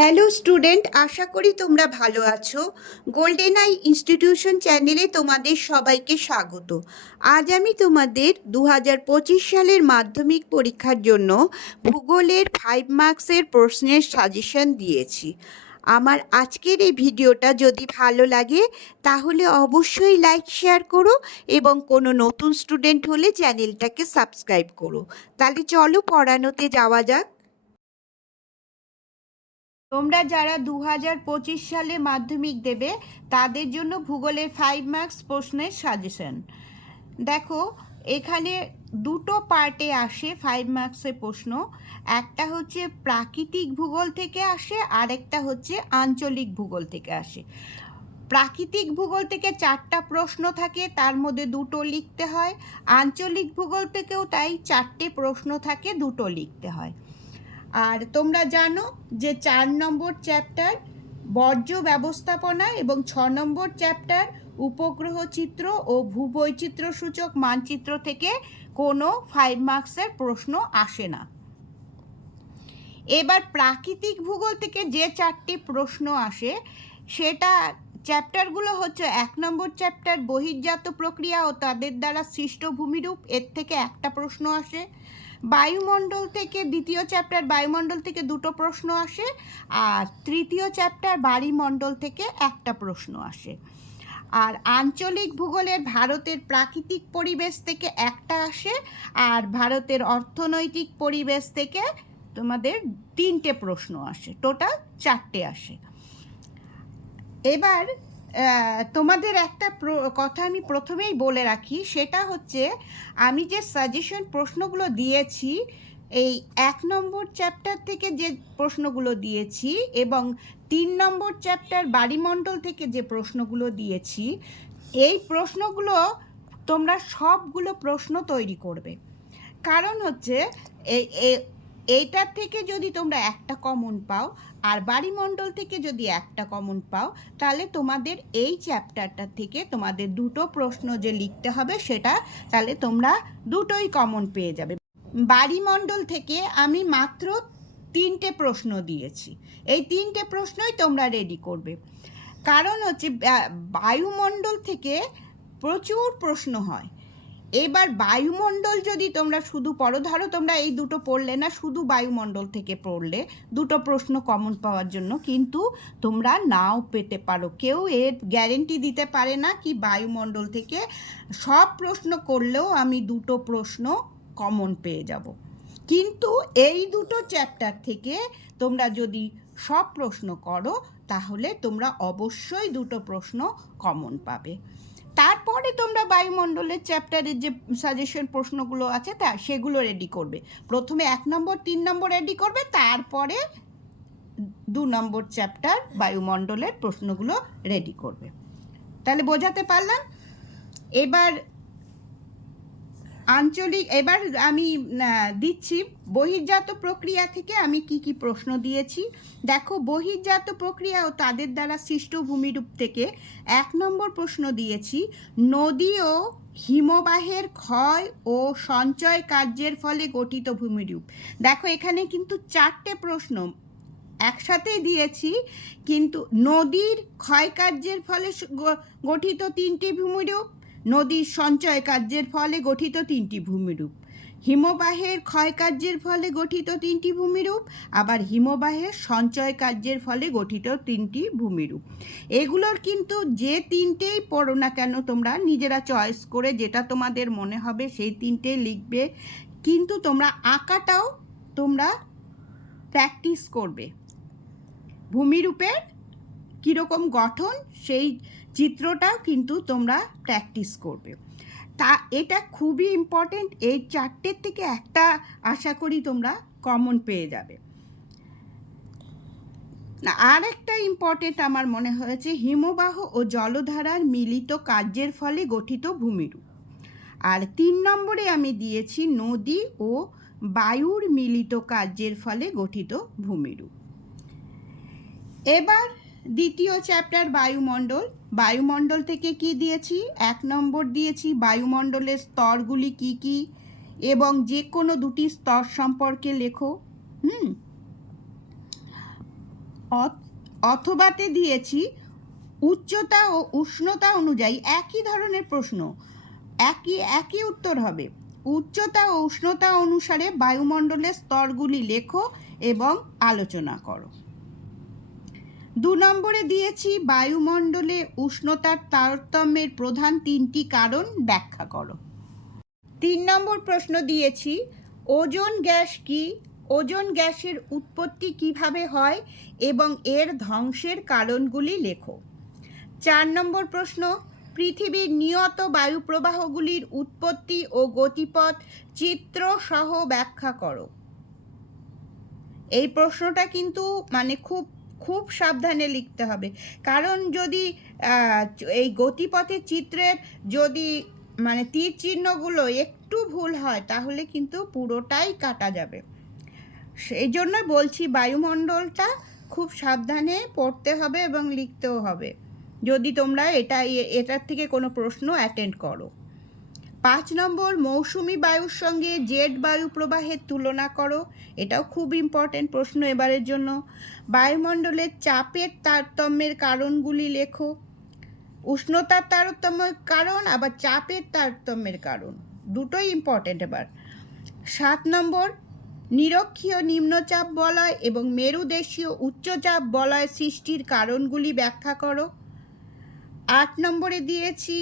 Hello student, আশা করি তোমরা ভালো আছো। গোল্ডেন আই ইনস্টিটিউশন চ্যানেলে তোমাদের সবাইকে স্বাগত। আজ আমি তোমাদের 2025 সালের মাধ্যমিক পরীক্ষার জন্য ভূগোলের 5 মার্কসের প্রশ্নের সাজেশন দিয়েছি। আমার আজকের এই ভিডিওটা যদি ভালো লাগে তাহলে অবশ্যই লাইক শেয়ার করো এবং কোনো নতুন স্টুডেন্ট হলে চ্যানেলটাকে সাবস্ক্রাইব করো। তাহলে চলো পড়ানোতে যাওয়া যাক। তোমরা যারা 2025 সালে মাধ্যমিক দেবে তাদের জন্য ভূগোলের 5 মার্কস প্রশ্নের সাজেশন। দেখো, এখানে দুটো পার্টে আসে 5 মার্কসের প্রশ্ন। একটা হচ্ছে প্রাকৃতিক ভূগোল থেকে আসে, আর একটা হচ্ছে আঞ্চলিক ভূগোল থেকে আসে। প্রাকৃতিক ভূগোল থেকে 4টা প্রশ্ন থাকে, তার মধ্যে দুটো লিখতে হয়। আঞ্চলিক ভূগোল থেকেও তাই 4টে প্রশ্ন থাকে, দুটো লিখতে হয়। আর তোমরা জানো যে 4 নম্বর চ্যাপ্টার বর্জ্য ব্যবস্থাপনা এবং 6 নম্বর চ্যাপ্টার উপগ্রহ চিত্র ও ভূবৈচিত্র্য সূচক মানচিত্র থেকে কোনো 5 মার্কসের প্রশ্ন আসে না। এবার প্রাকৃতিক ভূগোল থেকে যে 4টি প্রশ্ন আসে সেটা চ্যাপ্টারগুলো হচ্ছে 1 নম্বর চ্যাপ্টার বহির্জাত প্রক্রিয়া ও তাদের দ্বারা সৃষ্ট ভূমিরূপ, এর থেকে একটা প্রশ্ন আসে। বায়ুমণ্ডল থেকে দ্বিতীয় চ্যাপ্টার বায়ুমণ্ডল থেকে দুটো প্রশ্ন আসে, আর তৃতীয় চ্যাপ্টার বায়ুমণ্ডল থেকে একটা প্রশ্ন আসে। আর আঞ্চলিক ভূগোলের ভারতের প্রাকৃতিক পরিবেশ থেকে একটা আসে, আর ভারতের অর্থনৈতিক পরিবেশ থেকে তোমাদের 3টে প্রশ্ন আসে, টোটাল 4টে আসে। এবার তোমাদের একটা কথা আমি প্রথমেই বলে রাখি, সেটা হচ্ছে আমি যে সাজেশন প্রশ্নগুলো দিয়েছি এই 1 নম্বর চ্যাপ্টার থেকে যে প্রশ্নগুলো দিয়েছি এবং 3 নম্বর চ্যাপ্টার বায়ুমণ্ডল থেকে যে প্রশ্নগুলো দিয়েছি, এই প্রশ্নগুলো তোমরা সবগুলো প্রশ্ন তৈরি করবে। কারণ হচ্ছে এইটার থেকে যদি তোমরা একটা কমন পাও আর বায়ুমণ্ডল থেকে যদি একটা কমন পাও, তাহলে তোমাদের এই চ্যাপ্টারটা থেকে তোমাদের দুটো প্রশ্ন যে লিখতে হবে সেটা তাহলে তোমরা দুটোই কমন পেয়ে যাবে। বায়ুমণ্ডল থেকে আমি মাত্র 3টে প্রশ্ন দিয়েছি, এই 3টে প্রশ্নই তোমরা রেডি করবে। কারণ হচ্ছে বায়ুমণ্ডল থেকে প্রচুর প্রশ্ন হয়। এবার বায়ুমণ্ডল যদি তোমরা শুধু পড়ো, ধরো তোমরা এই দুটো পড়লে না, শুধু বায়ুমণ্ডল থেকে পড়লে দুটো প্রশ্ন কমন পাওয়ার জন্য, কিন্তু তোমরা নাও পেতে পারো। কেউ এর গ্যারেন্টি দিতে পারে না কি বায়ুমণ্ডল থেকে সব প্রশ্ন করলেও আমি দুটো প্রশ্ন কমন পেয়ে যাব। কিন্তু এই দুটো চ্যাপ্টার থেকে তোমরা যদি সব প্রশ্ন করো তাহলে তোমরা অবশ্যই দুটো প্রশ্ন কমন পাবে। তারপরে তোমরা বায়ুমণ্ডলের চ্যাপ্টারের যে সাজেশন প্রশ্নগুলো আছে সেগুলো রেডি করবে। প্রথমে 1 নম্বর 3 নম্বর রেডি করবে, তারপরে 2 নম্বর চ্যাপ্টার বায়ুমণ্ডলের প্রশ্নগুলো রেডি করবে। তাহলে বোঝাতে পারলাম? এবার এবার আমি দিচ্ছি বহির্জাত প্রক্রিয়া থেকে আমি কি কি প্রশ্ন দিয়েছি। দেখো, বহির্জাত প্রক্রিয়া ও তাদের দ্বারা সৃষ্ট ভূমিরূপ থেকে 1 নম্বর প্রশ্ন দিয়েছি, নদী ও হিমবাহের ক্ষয় ও সঞ্চয় কার্যের ফলে গঠিত ভূমিরূপ। দেখো, এখানে কিন্তু 4টে প্রশ্ন একসাথেই দিয়েছি, কিন্তু নদীর ক্ষয় কার্যের ফলে গঠিত 3টি ভূমিরূপ, নদীর সঞ্চয় কার্যের ফলে গঠিত 3টি ভূমিরূপ, হিমবাহের ক্ষয় কার্যের ফলে গঠিত 3টি ভূমিরূপ, আবার হিমবাহের সঞ্চয় কার্যের ফলে গঠিত 3টি ভূমিরূপ। এগুলোর কিন্তু যে 3টেই পড়ো না কেন তোমরা নিজেরা চয়েস করে যেটা তোমাদের মনে হবে সেই 3টে লিখবে, কিন্তু তোমরা আঁকাটাও তোমরা প্র্যাকটিস করবে। ভূমিরূপের কীরকম গঠন সেই চিত্রটাও কিন্তু তোমরা প্র্যাকটিস করবে। তা এটা খুবই ইম্পর্টেন্ট। এই 4টের থেকে একটা আশা করি তোমরা কমন পেয়ে যাবে। আর একটা ইম্পর্টেন্ট আমার মনে হয়েছে, হিমবাহ ও জলধারার মিলিত কার্যের ফলে গঠিত ভূমিরূপ। আর 3 নম্বরে আমি দিয়েছি নদী ও বায়ুর মিলিত কার্যের ফলে গঠিত ভূমিরূপ। এবার দ্বিতীয় চ্যাপ্টার বায়ুমণ্ডল। বায়ুমণ্ডল থেকে কি দিয়েছি? 1 নম্বর দিয়েছি বায়ুমণ্ডলের স্তরগুলি কি কি এবং যে কোনো দুটি স্তর সম্পর্কে লেখো। অথবাতে দিয়েছি উচ্চতা ও উষ্ণতা অনুযায়ী একই ধরনের প্রশ্ন, একই উত্তর হবে। উচ্চতা ও উষ্ণতা অনুসারে বায়ুমণ্ডলের স্তরগুলি লেখো এবং আলোচনা করো। 2 নম্বরে দিয়েছি বায়ুমণ্ডলে উষ্ণতার তারতম্যের প্রধান 3টি কারণ ব্যাখ্যা করো। 3 নম্বর প্রশ্ন দিয়েছি ওজোন গ্যাস কি, ওজোন গ্যাসের উৎপত্তি কিভাবে হয় এবং এর ধ্বংসের কারণগুলি লেখো। 4 নম্বর প্রশ্ন পৃথিবীর নিয়ত বায়ু প্রবাহগুলির উৎপত্তি ও গতিপথ চিত্র সহ ব্যাখ্যা করো। এই প্রশ্নটা কিন্তু মানে খুব সাবধানে লিখতে হবে, কারণ যদি এই গতিপথের চিত্রের যদি মানে তীর চিহ্নগুলো একটু ভুল হয় তাহলে কিন্তু পুরোটাই কাটা যাবে। সেই জন্য বলছি বায়ুমণ্ডলটা খুব সাবধানে পড়তে হবে এবং লিখতেও হবে যদি তোমরা এটার থেকে কোনো প্রশ্ন অ্যাটেন্ড করো। 5 নম্বর মৌসুমি বায়ুর সঙ্গে জেট বায়ু প্রবাহের তুলনা করো। এটাও খুব ইম্পর্টেন্ট প্রশ্ন এবারের জন্য। বায়ুমণ্ডলের চাপের তারতম্যের কারণগুলি লেখো। উষ্ণতার তারতম্যের কারণ আবার চাপের তারতম্যের কারণ, দুটোই ইম্পর্টেন্ট এবার। 7 নম্বর নিরক্ষীয় নিম্নচাপ বলয় এবং মেরুদেশীয় উচ্চচাপ বলয় সৃষ্টির কারণগুলি ব্যাখ্যা করো। 8 নম্বরে দিয়েছি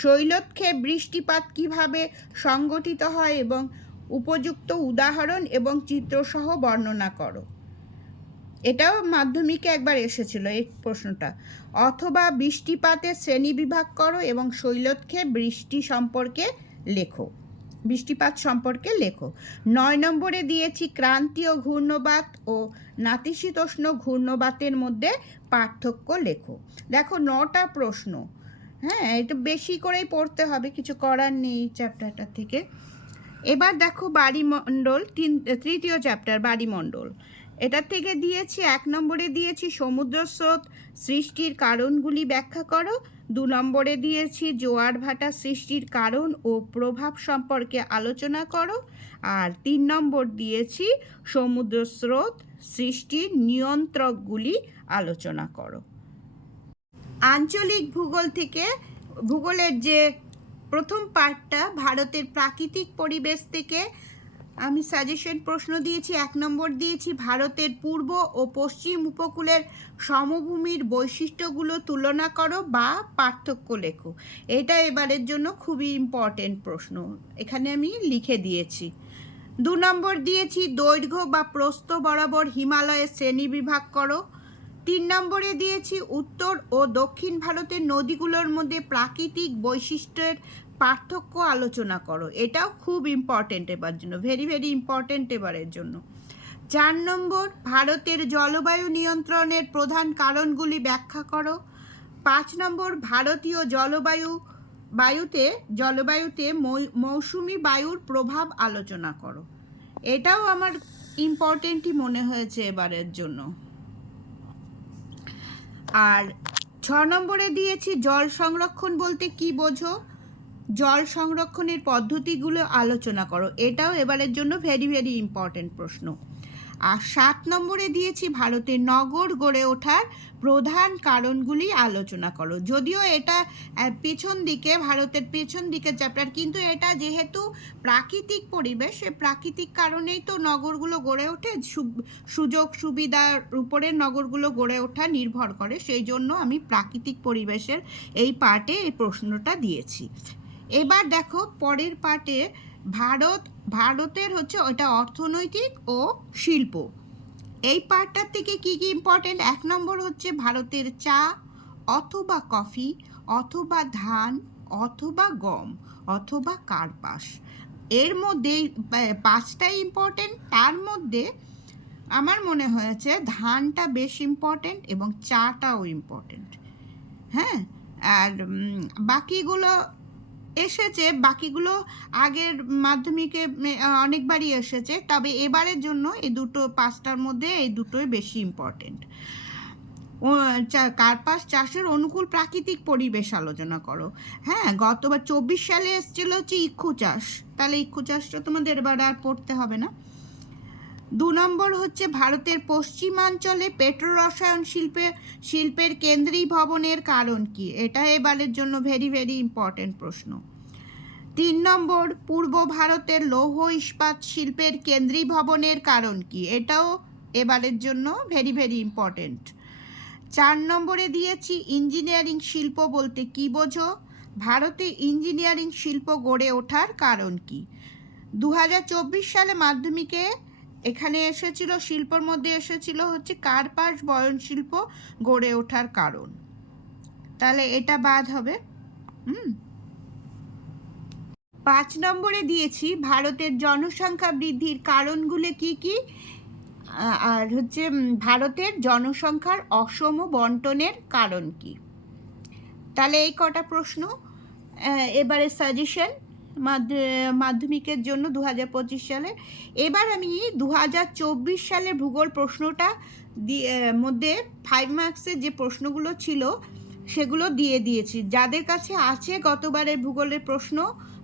শৈলক্ষেপ বৃষ্টিপাত কিভাবে সংগঠিত হয় এবং উপযুক্ত উদাহরণ এবং চিত্রসহ বর্ণনা করো। এটাও মাধ্যমিকে একবার এসেছিল এই প্রশ্নটা। অথবা বৃষ্টিপাতের শ্রেণীবিভাগ করো এবং শৈলক্ষেপ বৃষ্টিপাত সম্পর্কে লেখো। 9 নম্বরে দিয়েছি ক্রান্তীয় ঘূর্ণবাত ও নাতিশীতোষ্ণ ঘূর্ণবাতের মধ্যে পার্থক্য লেখো। দেখো 9টা প্রশ্ন, হ্যাঁ এটা বেশি করেই পড়তে হবে, কিছু করার নেই এই চ্যাপ্টারটা থেকে। এবার দেখো বাড়িমণ্ডল, তৃতীয় চ্যাপ্টার বাড়িমণ্ডল। এটার থেকে দিয়েছি 1 নম্বরে দিয়েছি সমুদ্র স্রোত সৃষ্টির কারণগুলি ব্যাখ্যা করো। 2 নম্বরে দিয়েছি জোয়ার ভাটা সৃষ্টির কারণ ও প্রভাব সম্পর্কে আলোচনা করো। আর 3 নম্বর দিয়েছি সমুদ্র স্রোত সৃষ্টির নিয়ন্ত্রকগুলি আলোচনা করো। আঞ্চলিক ভূগোল থেকে ভূগোলের যে প্রথম পার্টটা ভারতের প্রাকৃতিক পরিবেশ থেকে আমি সাজেশন প্রশ্ন দিয়েছি। 1 নম্বর দিয়েছি ভারতের পূর্ব ও পশ্চিম উপকূলের সমভূমির বৈশিষ্ট্যগুলো তুলনা করো বা পার্থক্য লেখো। এটা এবারের জন্য খুবই ইম্পর্টেন্ট প্রশ্ন, এখানে আমি লিখে দিয়েছি। 2 নম্বর দিয়েছি দৈর্ঘ্য বা প্রস্থ বরাবর হিমালয়ের শ্রেণীবিভাগ করো। 3 নম্বরে দিয়েছি উত্তর ও দক্ষিণ ভারতের নদীগুলোর মধ্যে প্রাকৃতিক বৈশিষ্ট্যের পার্থক্য আলোচনা করো। এটাও খুব ইম্পর্টেন্ট এবার জন্য, ভেরি ভেরি ইম্পর্টেন্ট এবারের জন্য। 4 নম্বর ভারতের জলবায়ু নিয়ন্ত্রণের প্রধান কারণগুলি ব্যাখ্যা করো। 5 নম্বর ভারতীয় জলবায়ুতে মৌসুমি বায়ুর প্রভাব আলোচনা করো। এটাও আমার ইম্পর্টেন্টই মনে হয়েছে এবারের জন্য। আর 6 নম্বরে দিয়েছি জল সংরক্ষণ বলতে কি বোঝো, জল সংরক্ষণের পদ্ধতিগুলো আলোচনা করো। এটাও এবারের জন্য ভেরি ভেরি ইম্পর্টেন্ট প্রশ্ন। আর 7 নম্বরে দিয়েছি ভারতের নগর গড়ে ওঠার প্রধান কারণগুলি আলোচনা করো। যদিও এটা ভারতের পেছন দিকে চ্যাপ্টার, কিন্তু এটা যেহেতু প্রাকৃতিক পরিবেশ, সে প্রাকৃতিক কারণেই তো নগরগুলো গড়ে ওঠে, সুযোগ সুবিধার উপরে নগরগুলো গড়ে ওঠা নির্ভর করে, সেই জন্য আমি প্রাকৃতিক পরিবেশের এই পার্টে এই প্রশ্নটা দিয়েছি। এবার দেখো পরের পার্টে ভারতের হচ্ছে ওটা অর্থনৈতিক ও শিল্প। এই পার্টটার থেকে কি কি ইম্পর্টেন্ট, 1 নম্বর হচ্ছে ভারতের চা অথবা কফি অথবা ধান অথবা গম অথবা কার্পাস। এর মধ্যে 5টাই ইম্পর্টেন্ট, তার মধ্যে আমার মনে হয়েছে ধানটা বেশ ইম্পর্টেন্ট এবং চাটাও ইম্পর্টেন্ট। হ্যাঁ, আর বাকিগুলো আগের মাধ্যমিকে অনেকবারই এসেছে, তবে এবারের জন্য এই 5টার মধ্যে এই দুটোই বেশি ইম্পর্টেন্ট। কার্পাস চাষের অনুকূল প্রাকৃতিক পরিবেশ আলোচনা করো। হ্যাঁ, গতবার 24 সালে এসেছিল হচ্ছে ইক্ষু চাষ, তাহলে ইক্ষু চাষটা তোমাদের এবার আর পড়তে হবে না। 2 নম্বর হচ্ছে ভারতের পশ্চিমাঞ্চলে পেট্রোরসায়ন শিল্পের কেন্দ্রীভবনের কারণ কি? এটা এবারের জন্য ভেরি ভেরি ইম্পর্টেন্ট প্রশ্ন। 3 নম্বর পূর্ব ভারতের লৌহ ইস্পাত শিল্পের কেন্দ্রীভবনের কারণ কি? এটাও এবারের জন্য ভেরি ভেরি ইম্পর্টেন্ট। 4 নম্বরে দিয়েছি ইঞ্জিনিয়ারিং শিল্প বলতে কি বোঝো? ভারতে ইঞ্জিনিয়ারিং শিল্প গড়ে ওঠার কারণ কি? 2024 সালে মাধ্যমিকে এখানে এসেছিল, শিল্পর মধ্যে এসেছিল হচ্ছে কার্পাস বয়নশিল্প গড়ে ওঠার কারণ। তাহলে এটা বাদ হবে। 5 নম্বরে দিয়েছি ভারতের জনসংখ্যা বৃদ্ধির কারণগুলো কি কি, আর হচ্ছে ভারতের জনসংখ্যার অসম বন্টনের কারণ কি। তাহলে এই কটা প্রশ্ন এবারে সাজেশন মাধ্যমিকের জন্য 2025 সালে। এবার আমি 2024 সালের ভূগোল প্রশ্নটা মধ্যে 5 মার্কসের যে প্রশ্নগুলো ছিল সেগুলো দিয়ে দিয়েছি। যাদের কাছে আছে গতবারের ভূগোলের প্রশ্ন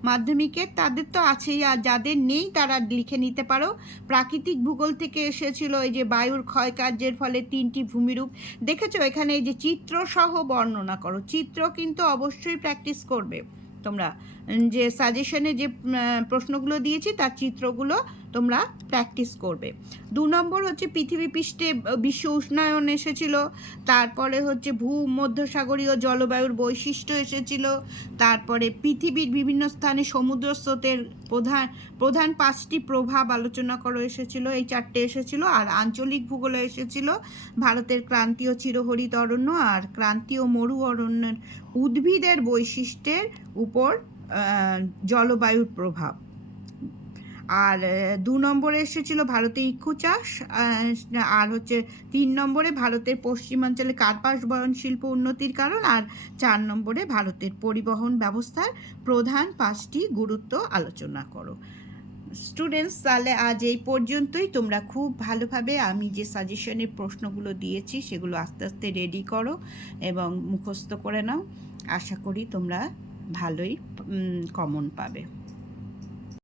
মাধ্যমিকের তাদের তো আছেই, আর যাদের নেই তারা লিখে নিতে পারো। প্রাকৃতিক ভূগোল থেকে এসেছিল এই যে বায়ুর ক্ষয়কার্যের ফলে 3টি ভূমিরূপ দেখেছো, এখানে এই যে চিত্র সহ বর্ণনা করো। চিত্র কিন্তু অবশ্যই প্র্যাকটিস করবে তোমরা, যে সাজেশনে যে প্রশ্নগুলো দিয়েছি তার চিত্রগুলো তোমরা প্র্যাকটিস করবে। 2 নম্বর হচ্ছে পৃথিবী পৃষ্ঠে বিশ্ব উষ্ণায়ন এসেছিল, তারপরে হচ্ছে ভূমধ্যসাগরীয় জলবায়ুর বৈশিষ্ট্য এসেছিল, তারপরে পৃথিবীর বিভিন্ন স্থানে সমুদ্র স্রোতের প্রধান 5টি প্রভাব আলোচনা করো এসেছিল, এই 4টে এসেছিল। আর আঞ্চলিক ভূগোলে এসেছিল ভারতের ক্রান্তীয় চিরহরিত অরণ্য আর ক্রান্তীয় মরু অরণ্যের উদ্ভিদের বৈশিষ্ট্যের উপর জলবায়ুর প্রভাব। আর 2 নম্বরে এসেছিল ভারতে ইক্ষু চাষ, আর হচ্ছে 3 নম্বরে ভারতের পশ্চিমাঞ্চলে কার্পাস বয়ন শিল্প উন্নতির কারণ, আর 4 নম্বরে ভারতের পরিবহন ব্যবস্থার প্রধান 5টি গুরুত্ব আলোচনা করো। স্টুডেন্টস, তাহলে আজ এই পর্যন্তই। তোমরা খুব ভালোভাবে আমি যে সাজেশনের প্রশ্নগুলো দিয়েছি সেগুলো আস্তে আস্তে রেডি করো এবং মুখস্থ করে নাও। আশা করি তোমরা ভালোই কমন পাবে।